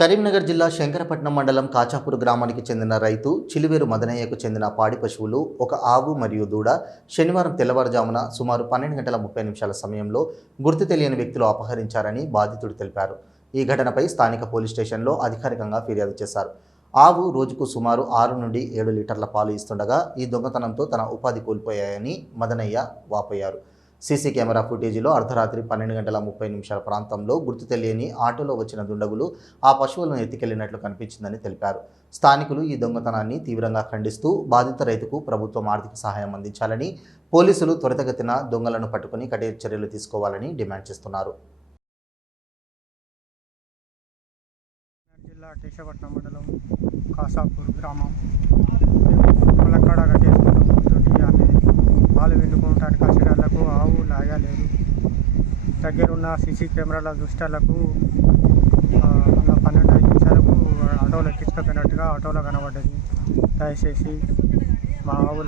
కరీంనగర్ జిల్లా శంకరపట్నం మండలం కాచాపూర్ గ్రామానికి చెందిన రైతు చిలువేరు మదనయ్యకు చెందిన పాడి పశువులు ఒక ఆవు మరియు దూడ శనివారం తెల్లవారుజామున సుమారు పన్నెండు గంటల ముప్పై నిమిషాల సమయంలో గుర్తు తెలియని వ్యక్తులు అపహరించారని బాధితుడు తెలిపారు. ఈ ఘటనపై స్థానిక పోలీస్ స్టేషన్లో అధికారికంగా ఫిర్యాదు చేశారు. ఆవు రోజుకు సుమారు ఆరు నుండి ఏడు లీటర్ల పాలు ఇస్తుండగా ఈ దొంగతనంతో తన ఉపాధి కోల్పోయాయని మదనయ్య వాపోయారు. సీసీ కెమెరా ఫుటేజీలో అర్ధరాత్రి పన్నెండు గంటల ముప్పై నిమిషాల ప్రాంతంలో గుర్తు తెలియని ఆటోలో వచ్చిన దుండగులు ఆ పశువులను ఎత్తికెళ్ళినట్లు కనిపించిందని తెలిపారు. స్థానికులు ఈ దొంగతనాన్ని తీవ్రంగా ఖండిస్తూ బాధిత రైతుకు ప్రభుత్వం ఆర్థిక సహాయం అందించాలని పోలీసులు త్వరితగతిన దొంగలను పట్టుకుని కఠిన చర్యలు తీసుకోవాలని డిమాండ్ చేస్తున్నారు. జిల్లా కేశవట్నం మండలం కాసాపూర్ గ్రామం. మేము దగ్గరున్న సీసీ కెమెరాల దృష్టాలకు అలా పన్నెండు ఐదు నిమిషాలకు ఆటోలో ఎక్కించుకుపోయినట్టుగా ఆటోలో కనబడ్డది. దయచేసి మా ఆవు